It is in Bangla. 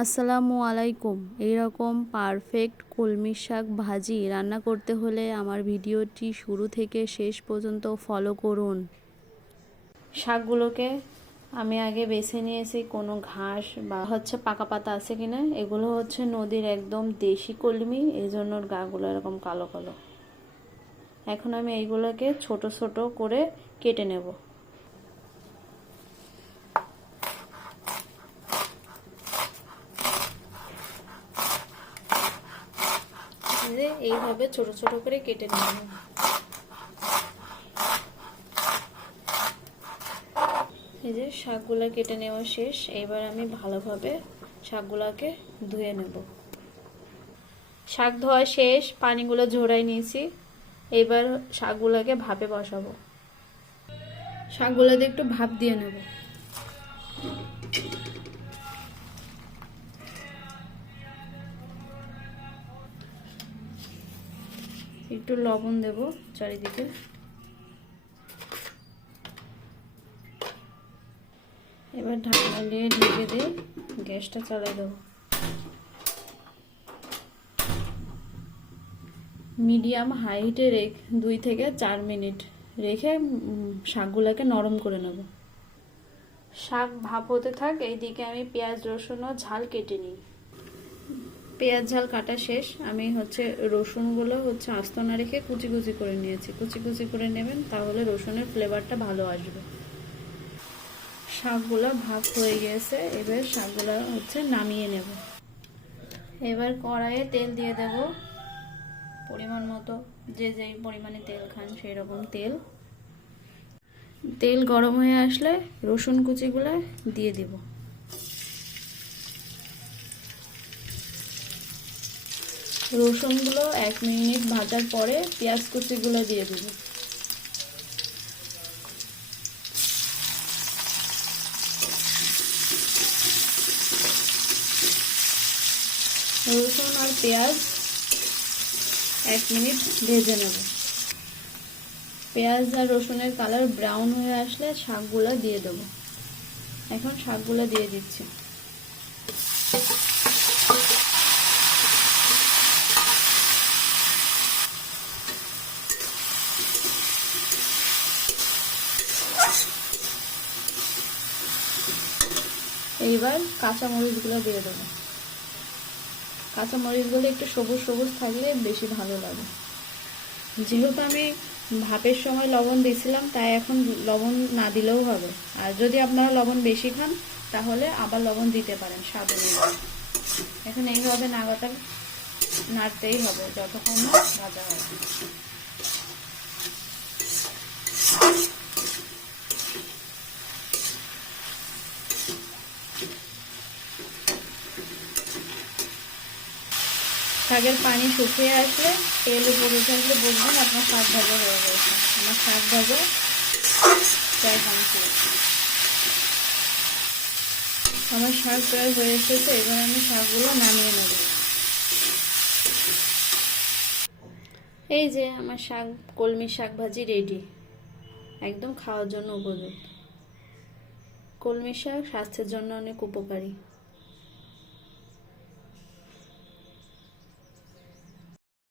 আসসালামু আলাইকুম। এইরকম পারফেক্ট কলমি শাক ভাজি রান্না করতে হলে আমার ভিডিওটি শুরু থেকে শেষ পর্যন্ত ফলো করুন। শাকগুলোকে আমি আগে বেছে নিয়েছি, কোনো ঘাস বা হচ্ছে পাকা পাতা আছে কি না এগুলো হচ্ছে নদীর একদম দেশি কলমি এই জন্য গাগুলো এরকম কালো কালো। এখন আমি এইগুলোকে ছোট ছোট করে কেটে নেব যে এইভাবে ছোট ছোট করে কেটে নেব। এই যে শাকগুলো কেটে নেওয়া শেষ, এবার আমি ভালোভাবে শাকগুলোকে ধুয়ে নেব। শাক ধোয়া শেষ, পানিগুলো ঝরাই নিয়েছি। এবার শাকগুলোকে ভাপে বসাবো। শাকগুলোতে একটু ভাপ দিয়ে নেব। একটু লবণ দেব চারিদিকে। এবার ঢাকনা দিয়ে ঢেকে দিয়ে গ্যাসটা চালাই দেবো। মিডিয়াম হাইটে রেখ, দুই থেকে চার মিনিট। রেখে শাকগুলোকে নরম করে নেব। শাক ভাপ হতে থাক, এইদিকে আমি পেঁয়াজ, রসুন ও ঝাল কেটে নিই। পেঁয়াজ ঝাল কাটা শেষ। আমি হচ্ছে রসুনগুলো হচ্ছে আস্ত না রেখে কুচি কুচি করে নিয়েছি। কুচি কুচি করে নেবেন, তাহলে রসুনের ফ্লেভারটা ভালো আসবে। শাকগুলো ভাগ হয়ে গেছে, এবার শাকগুলো হচ্ছে নামিয়ে নেব। এবার কড়াইয়ে তেল দিয়ে দেব। পরিমাণ মতো, যে যেই পরিমাণে তেল খান সেই রকম তেল। তেল গরম হয়ে আসলে রসুন কুচিগুলো দিয়ে দিব। রসুনগুলো এক মিনিট ভাজার পরে পেঁয়াজ কুচিগুলো দিয়ে দিব। রসুন আর পেঁয়াজ এক মিনিট ভেজে নেব। পেঁয়াজ আর রসুনের কালার ব্রাউন হয়ে আসলে শাকগুলো দিয়ে দেবো। এখন শাকগুলো দিয়ে দিচ্ছি। এইবার কাঁচা কাঁচামরিচগুলো দিয়ে দেবো। কাঁচা কাঁচামরিচগুলো একটু সবুজ সবুজ থাকলে বেশি ভালো লাগে। যেহেতু আমি ভাপের সময় লবণ দিয়েছিলাম, তাই এখন লবণ না দিলেও হবে। আর যদি আপনারা লবণ বেশি খান, তাহলে আবার লবণ দিতে পারেন স্বাদ। এখন এইভাবে নাগাটা নাড়তেই হবে, যতক্ষণ ভাজা হয়। শাকের পানি শুকিয়ে আসলে তেল উপরে আসলে বুঝবেন আপনার শাক ভাজা হয়ে গেছে। আমার শাক ভাজা প্রায় কমপ্লিট আমার শাক প্রায় হয়ে এসেছে, এবার আমি শাকগুলো নামিয়ে নেব। এই যে আমার শাক, কলমি শাক ভাজি রেডি একদম খাওয়ার জন্য উপযুক্ত। কলমি শাক স্বাস্থ্যের জন্য অনেক উপকারী।